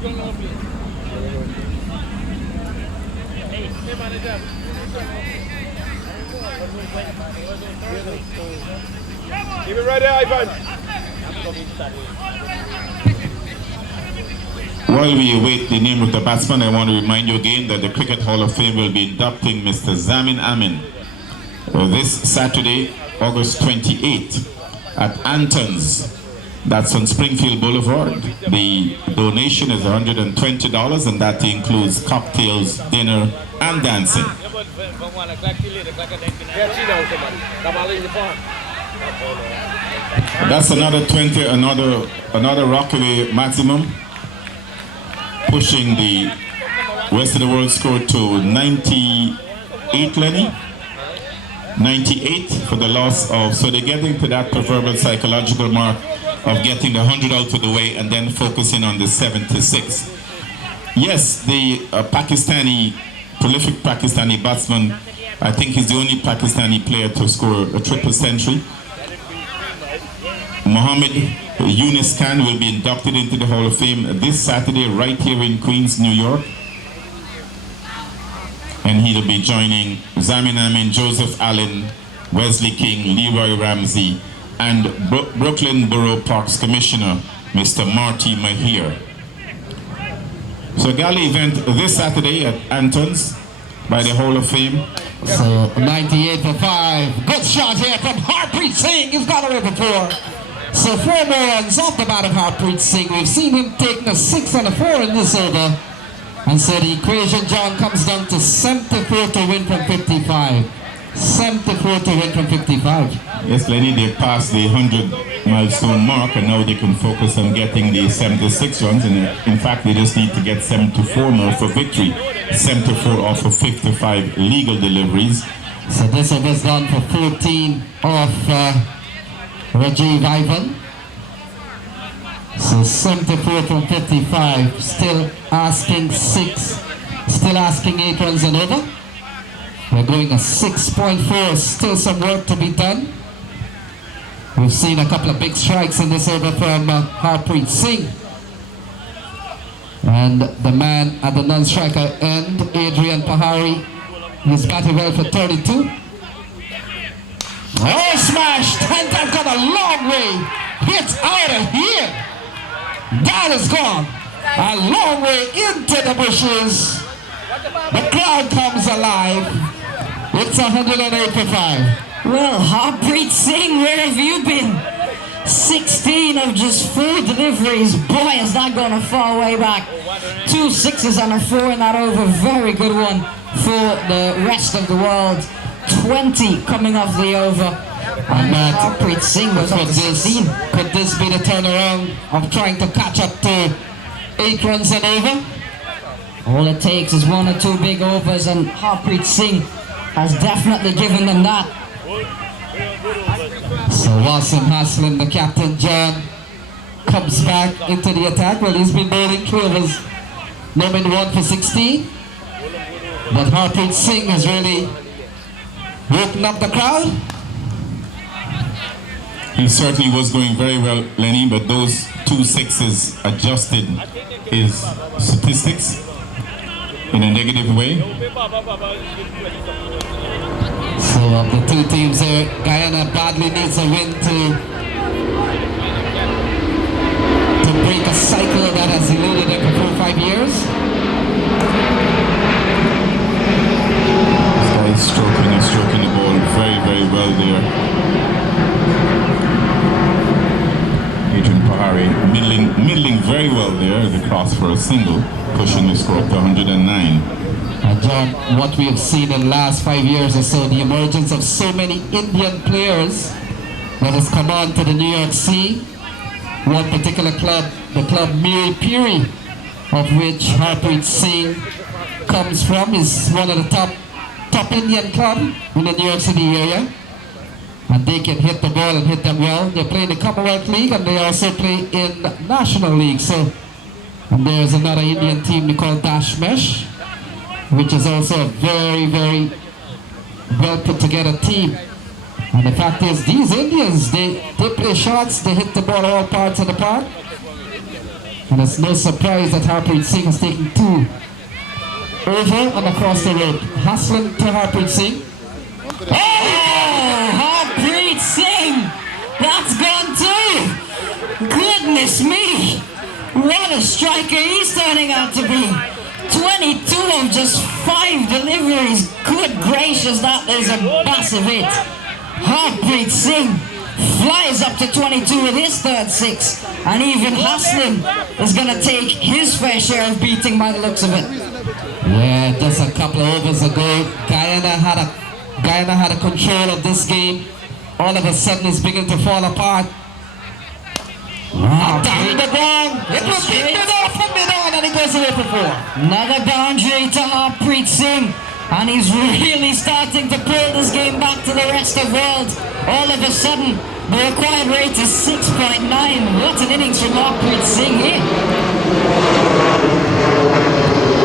Keep it right there, Ivan. While we await the name of the batsman, I want to remind you again that the Cricket Hall of Fame will be inducting Mr. Zamin Amin this Saturday, August 28th at Anton's. That's on Springfield Boulevard. The donation is $120 and that includes cocktails, dinner, and dancing. That's another 20, another Rockaway maximum, pushing the rest of the world score to 98, Lenny. 98 for the loss of, so they're getting to that proverbial psychological mark of getting the 100 out of the way and then focusing on the 76. Yes, the prolific Pakistani batsman, I think he's the only Pakistani player to score a triple century. Mohammed Yunus Khan will be inducted into the Hall of Fame this Saturday right here in Queens, New York. And he'll be joining Zamin Amin, Joseph Allen, Wesley King, Leroy Ramsey, and Brooklyn Borough Parks Commissioner, Mr. Marty Mahir. So gala event this Saturday at Anton's by the Hall of Fame. So 98 for 5. Good shot here from Harpreet Singh. He's got away before. So 4 more runs off the bat of Harpreet Singh. We've seen him taking a 6 and a 4 in this over. And so the equation, John, comes down to 74 to win from 55. 74 to win from 55. Yes, Lenny, they passed the 100 milestone mark and now they can focus on getting the 76 runs. And in fact, they just need to get 74 more for victory. 74 off of 55 legal deliveries. So this one has gone for 14 off Rajiv Ivan. So 74 from 55, still asking 8 runs and over. We're going a 6.4, still some work to be done. We've seen a couple of big strikes in this over from Harpreet Singh. And the man at the non-striker end, Adrian Pahari, he's batting well for 32. Oh, smashed! And that got a long way. It's out of here. That is gone. A long way into the bushes. The crowd comes alive. It's 108 for 5. Well, Harpreet Singh, where have you been? 16 of just 4 deliveries. Boy, is that going to fall way back. 2 6s and a 4 in that over. Very good one for the rest of the world. 20 coming off the over. And Harpreet Singh was up to 16. Could this be the turnaround of trying to catch up to 8 runs and over? All it takes is 1 or 2 big overs, and Harpreet Singh has definitely given them that. So Wasim Haslam, the captain, John, comes back into the attack. Well, he's been bowling 3 overs, no been 1 for 16. But Harpreet Singh has really woken up the crowd. He certainly was going very well, Lenny, but those 2 6s adjusted his statistics in a negative way. So of the 2 teams here, Guyana badly needs a win to break a cycle that has eluded them for 4 or 5 years. This guy is stroking the ball very, very well there. Adrian Pahari middling very well there, the cross for a single, pushing the score up to 109. And John, what we have seen in the last 5 years or so, the emergence of so many Indian players that has come on to the New York Sea. One particular club, the club Miri Puri, of which Harpreet Singh comes from, is one of the top Indian club in the New York City area. And they can hit the ball and hit them well. They play in the Commonwealth League and they also play in the National League. So, and there's another Indian team they call Dashmesh, which is also a very, very well put together team. And the fact is, these Indians, they play shots, they hit the ball all parts of the park. And it's no surprise that Harpreet Singh is taking 2 over and across the road. Hustling to Harpreet Singh. Oh, Harpreet Singh! That's gone too! Goodness me! What a striker he's turning out to be! 22 of just 5 deliveries. Good gracious, that is a massive hit. Harpreet Singh flies up to 22 with his third 6. And even Haslam is going to take his fair share of beating by the looks of it. Yeah, just a couple of overs ago, Guyana had a control of this game. All of a sudden it's beginning to fall apart. Down the ground. It was picked it off from mid-on and it goes away for 4. Another boundary to Harpreet Singh. And he's really starting to pull this game back to the rest of the world. All of a sudden, the required rate is 6.9. What an innings from Harpreet Singh here.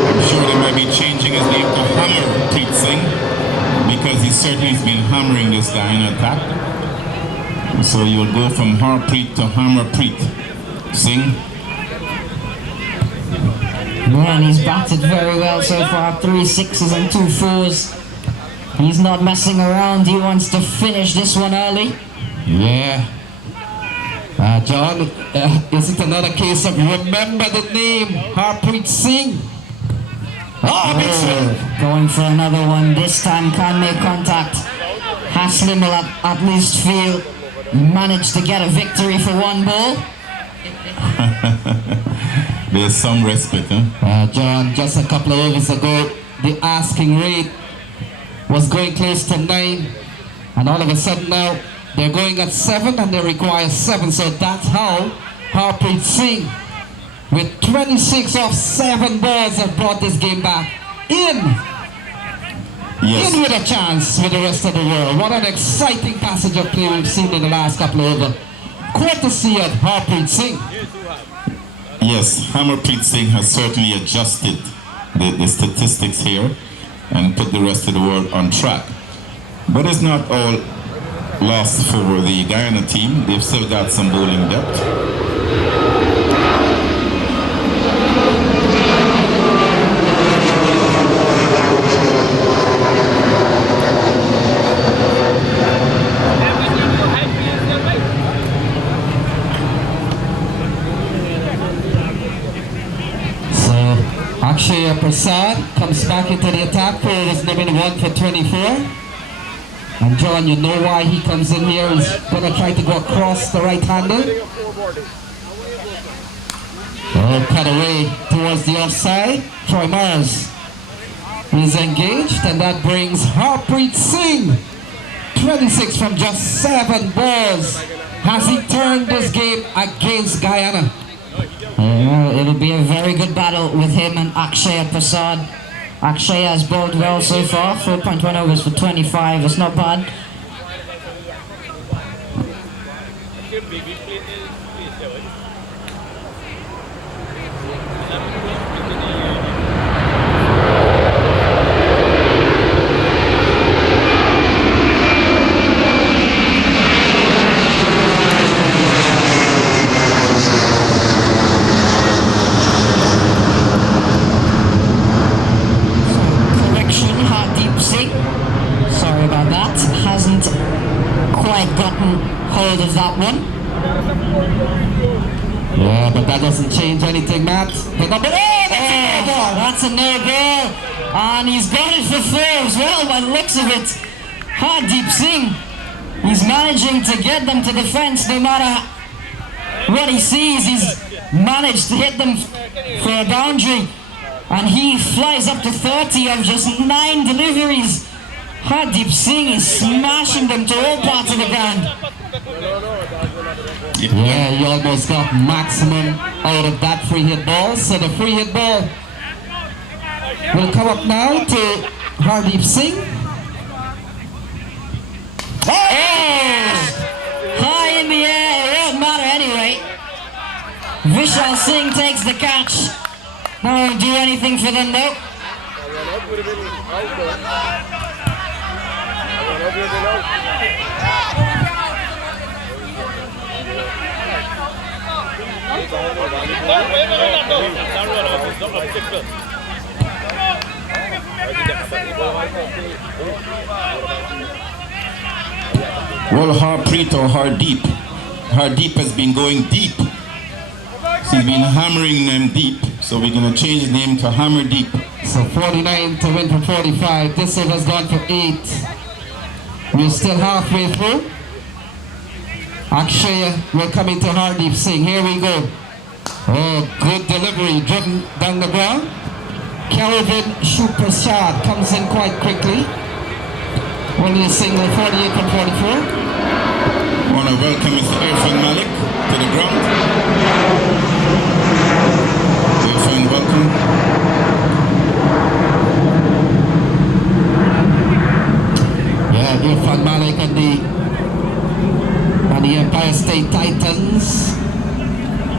I'm sure they might be changing his name to Harpreet Singh because he certainly has been hammering this guy in attack. So you'll go from Harpreet to Harpreet Singh. Man, he's batted very well so far. 3 6s and 2 4s. He's not messing around. He wants to finish this one early. Yeah. John, is it another case of remember the name, Harpreet Singh? Oh, going for another one. This time can't make contact. Haslam will at least feel he managed to get a victory for 1 ball. There's some respite, huh? John, just a couple of overs ago, the asking rate was going close to 9. And all of a sudden now, they're going at 7 and they require 7. So that's how Harpreet Singh, with 26 off 7 balls, have brought this game back in. Yes. In with a chance with the rest of the world. What an exciting passage of play we've seen in the last couple of overs. Courtesy of Harpreet Singh. Yes, Harpreet Singh has certainly adjusted the statistics here and put the rest of the world on track. But it's not all lost for the Guyana team. They've still got some bowling depth. Akshaya Prasad comes back into the attack for his number 1 for 24. And John, you know why he comes in here. He's going to try to go across the right handle. Oh, cut away towards the offside. Troy Mars is engaged, and that brings Harpreet Singh, 26 from just 7 balls. Has he turned this game against Guyana? It'll be a very good battle with him and Akshaya Prasad. Akshaya has bowled well so far. 4.1 overs for 25. It's not bad. Hold of that one. Yeah, but that doesn't change anything, Matt. That's a no ball. And he's got it for 4 as well by the looks of it. Harpreet Singh, he's managing to get them to the fence no matter what he sees. He's managed to hit them for a boundary. And he flies up to 30 of just 9 deliveries. Harpreet Singh is smashing them to all parts of the ground. Yeah, he almost got maximum out of that free hit ball. So the free hit ball will come up now to Harpreet Singh. High in the air, it won't matter anyway. Vishal Singh takes the catch. Not going to do anything for them though. Well, Harpreet or Hardeep. Hardeep has been going deep. She's been hammering them deep. So we're going to change the name to Hammer Deep. So 49 to win for 45. This save has gone for 8. We're still halfway through. Akshay will come into Hardeep Singh. Here we go. Oh, good delivery. Driven down the ground. Kelvin Shupashad comes in quite quickly. Only a single, 48 from 44. I want to welcome Mr. Irfan Malik to the ground. Irfan, welcome. Yeah, Irfan Malik and the Empire State Titans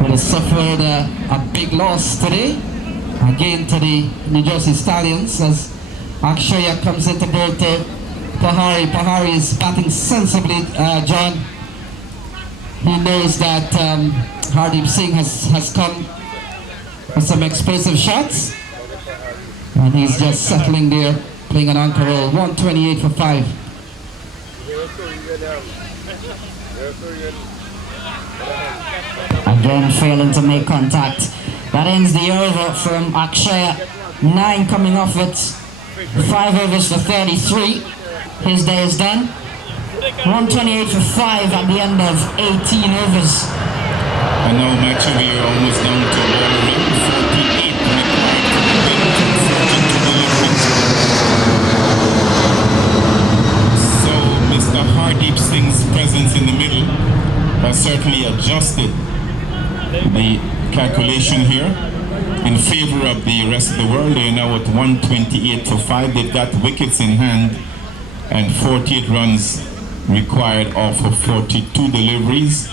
will have suffered a big loss today. Again to the New Jersey Stallions as Akshaya comes into bowl to Pahari. Pahari is batting sensibly, John. He knows that Hardeep Singh has come with some explosive shots. And he's just settling there, playing an anchor roll. 128 for 5. Again, failing to make contact. That ends the over from Akshaya. 9 coming off it. 5 overs for 33. His day is done. 128 for 5 at the end of 18 overs. And now match we are almost down to ball rate 48 required to win to 42 deliveries. So Mr. Hardeep Singh's presence in the middle has certainly adjusted the calculation here in favor of the rest of the world. They are now at 128 to 5. They've got wickets in hand and 48 runs required off of 42 deliveries.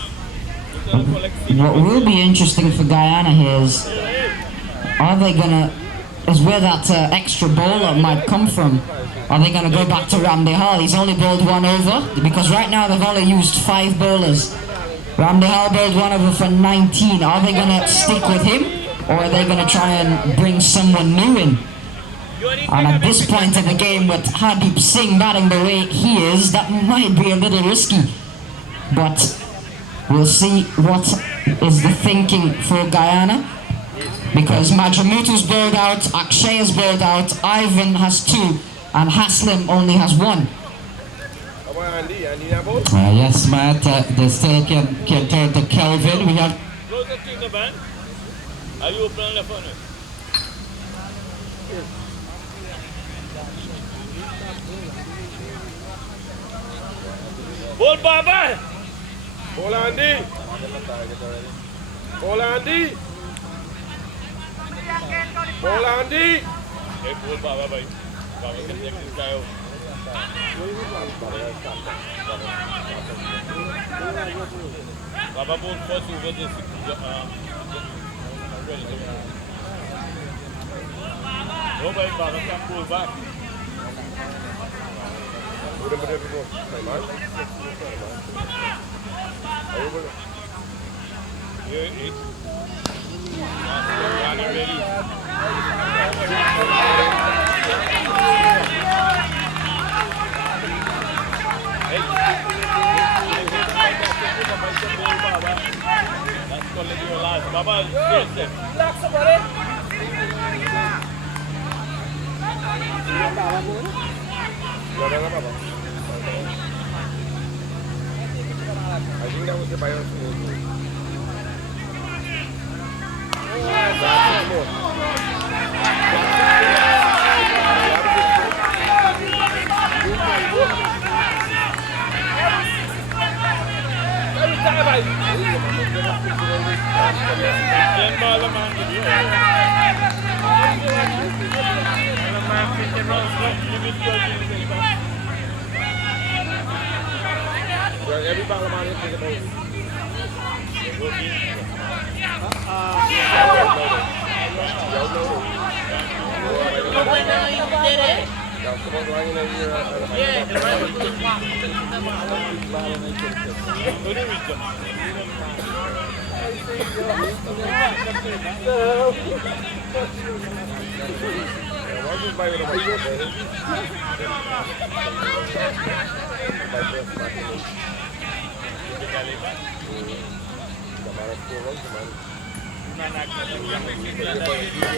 What will be interesting for Guyana here is, where that extra bowler might come from. Are they going to go back to Ramdehal? He's only bowled 1 over, because right now they've only used 5 bowlers. Ramdehal bowled 1 over for 19. Are they going to stick with him, or are they going to try and bring someone new in? And at this point in the game, with Hardeep Singh batting the way he is, that might be a little risky. But we'll see what is the thinking for Guyana. Because Majamutu's bowled out, Akshay has bowled out, Ivan has 2, and Haslim only has 1. Yes, Matt, they still can turn to Kelvin. We have... Are you open on the phone? Ball Baba! Ball Andy! Ball Andy! Ball Andy! Hey, ball Baba, bhai. Baba can take this guy out. Baba ball first over this. No, bhai, Baba can pull back. Baba, relax somebody. I think that was the bio. Every ball of mine is the most.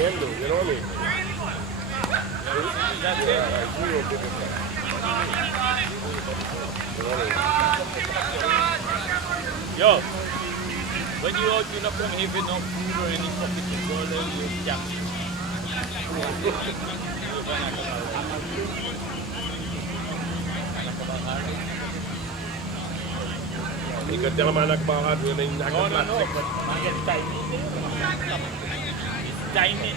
Indo, you know what I mean? Yo, when you out, you're not going to have enough food or any pocket to go there, you jump. You can tell them I'm not about hard when they knock on that. No, but I get tiny. It's tiny.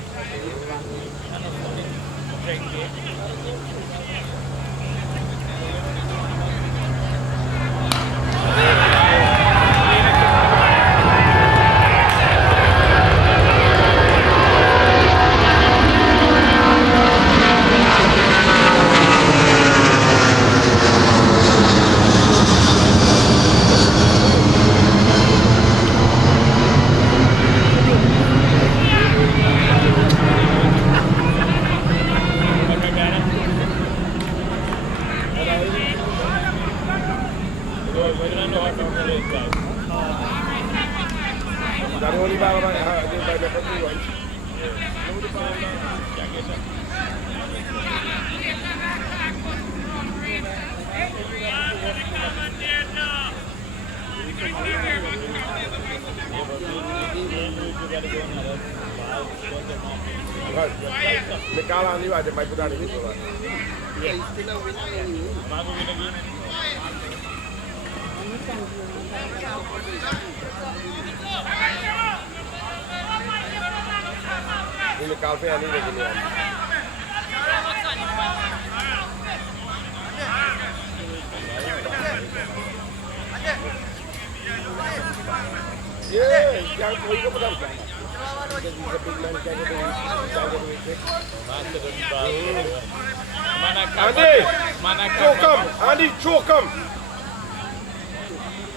Andy, choke him.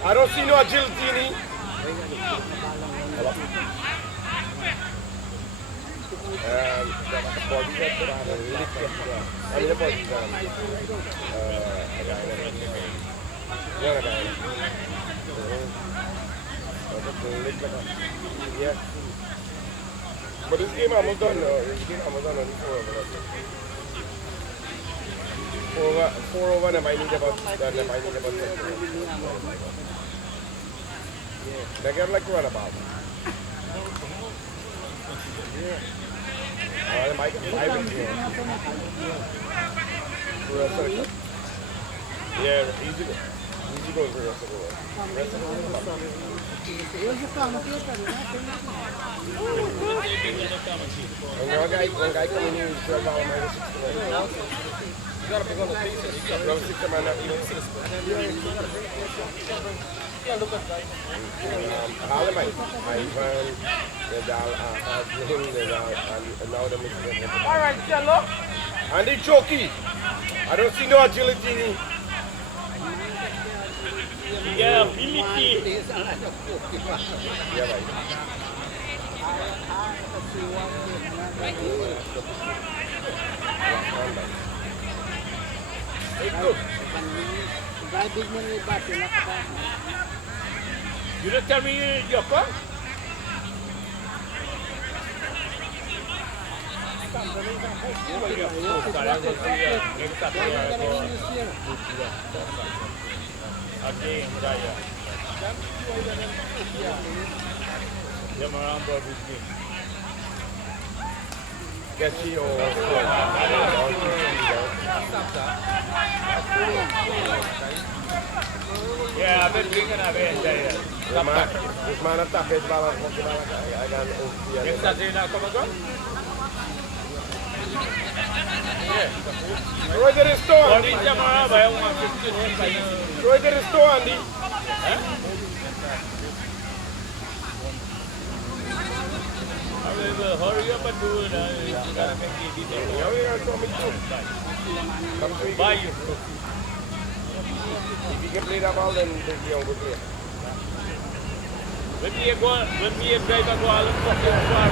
I don't see no agility in him. But this game almost done. This game almost done on 4 over, and I might need about 6. They get like runabout. They might get 5 in here. Yeah, easy goes for the rest of the world. And one guy coming in is $12 minus 6. You gotta pick on the pieces. You got 6 man up. All right, Jello. Andy Choki. I don't see no agility in him. Yeah, ability. Yeah, right. You don't tell me your phone? Okay, Raya. Jam around the business. Catchy or yeah, I've been drinking a bit there. This man at the bed balance. I got next Saturday now come again? Roy the store. Roy the store, Andy. I hurry up and do it. You gotta make it detail. You gotta show me too. Buy you. If you can play that ball, then the young will play. When we drive a goal, let's put it far,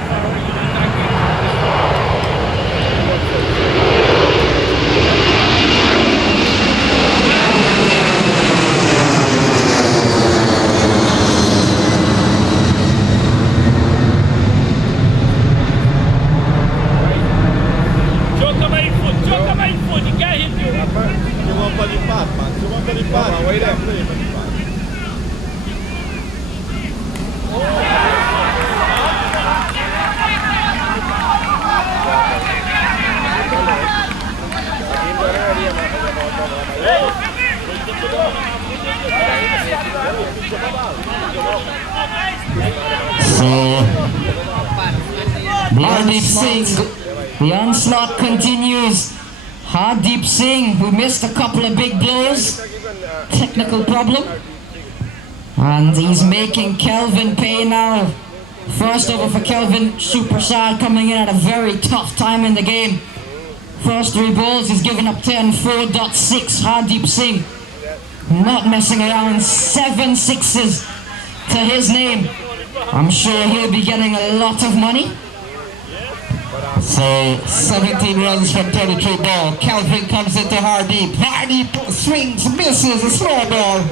Joga my foot, he can't hit you. You want for the pass, man. You want for the pass. Wait there. So, Harpreet Singh, the onslaught continues. Harpreet Singh, who missed a couple of big blows, technical problem, and he's making Kelvin pay now. First over for Kelvin, Superstar coming in at a very tough time in the game. First 3 balls, he's given up 10, 4.6. Harpreet Singh, not messing around, 7 sixes to his name. I'm sure he'll be getting a lot of money. So 17 runs from 33 ball. Kelvin comes into Harpreet. Harpreet swings, misses, a slow ball.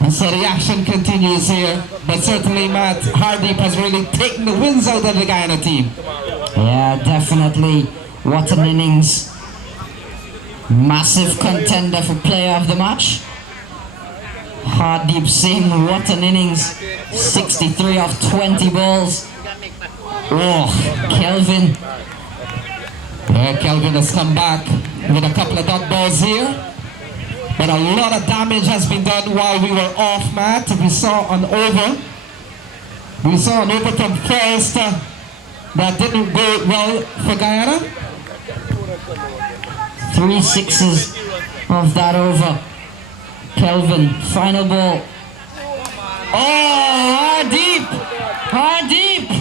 And so the action continues here. But certainly, Matt, Harpreet has really taken the wins out of the Guyana team. Yeah, definitely. What an innings. Massive contender for player of the match. Harpreet Singh, what an innings. 63 off 20 balls. Oh, Kelvin. Yeah, Kelvin has come back with a couple of dot balls here. But a lot of damage has been done while we were off, Matt. We saw an over. We saw an over from first that didn't go well for Guyana. 3 sixes of that over. Kelvin, final ball. Oh, Harpreet!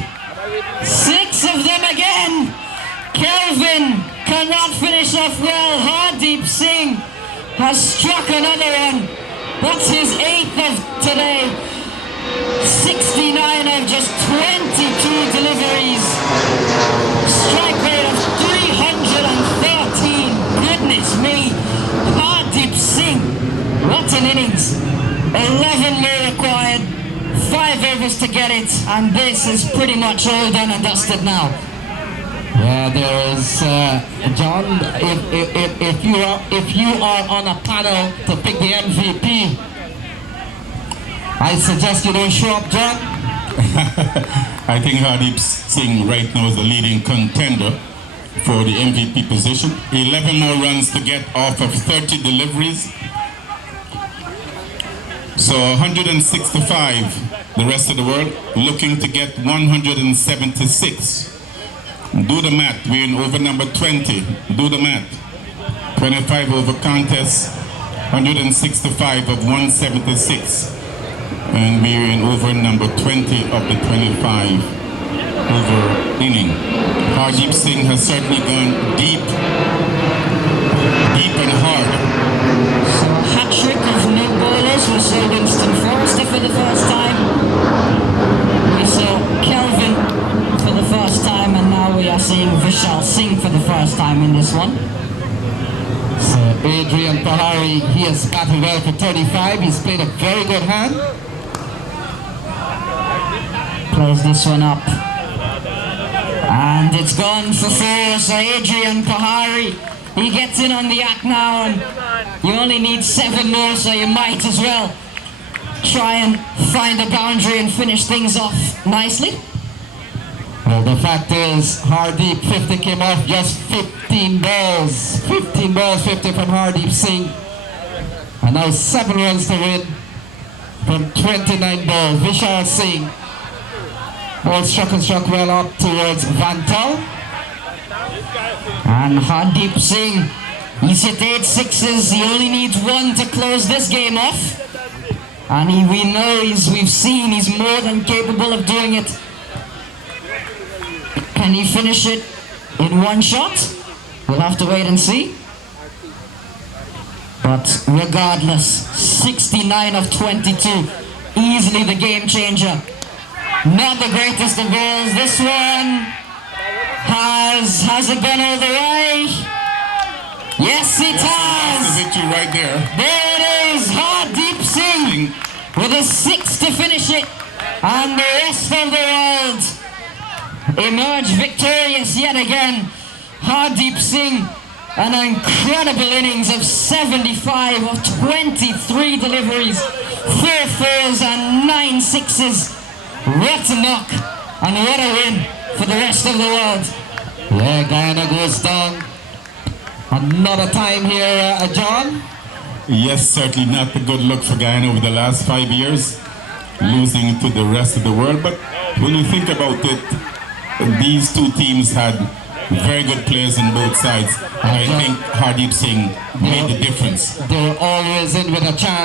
6 of them again! Kelvin cannot finish off well. Harpreet Singh has struck another one. That's his 8th of today. 69 of just 22 deliveries. Strike rate of 313. Goodness me. Harpreet Singh. What an innings. 11 more required. 5 overs to get it. And this is pretty much all done and dusted now. Yeah, there is, John, if you are on a panel to pick the MVP, I suggest you don't show up, John. I think Harpreet Singh right now is the leading contender for the MVP position. 11 more runs to get off of 30 deliveries. So 165, the rest of the world looking to get 176. Do the math, we're in over number 20. Do the math. 25 over contest, 165 of 176. And we're in over number 20 of the 25 over inning. Harpreet Singh has certainly gone deep and hard. So a hat-trick of new bowlers. We saw Winston Forrester for the first time. We saw Kelvin for the first time, and now we are seeing Vishal Singh for the first time in this one. So Adrian Pahari, he has batted well for 35. He's played a very good hand. Plays this one up. And it's gone for 4. So Adrian Pahari, he gets in on the act now, and you only need 7 more, so you might as well try and find a boundary and finish things off nicely. Well, the fact is, Harpreet 50 came off just 15 balls. 15 balls, 50 from Harpreet Singh. And now 7 runs to win from 29 balls. Vishal Singh. Ball struck well up towards Vantal. And Harpreet Singh, he's hit 8 sixes. He only needs 1 to close this game off. And we've seen he's more than capable of doing it. Can he finish it in one shot? We'll have to wait and see. But regardless, 69 of 22, easily the game changer. Not the greatest of goals. This one has it gone all the way? Yes, it has. That's the victory right there. There it is. Harpreet Singh with a 6 to finish it, and the rest of the world emerged victorious yet again. Harpreet Singh, an incredible innings of 75 of 23 deliveries, 4 4s and 9 6s. What a knock and what a win for the rest of the world. Yeah, Guyana goes down. Another time here, John. Yes, certainly not a good look for Guyana over the last 5 years, losing to the rest of the world. But when you think about it, these two teams had very good players on both sides. And I think Harpreet Singh made the difference. They're always in with a chance.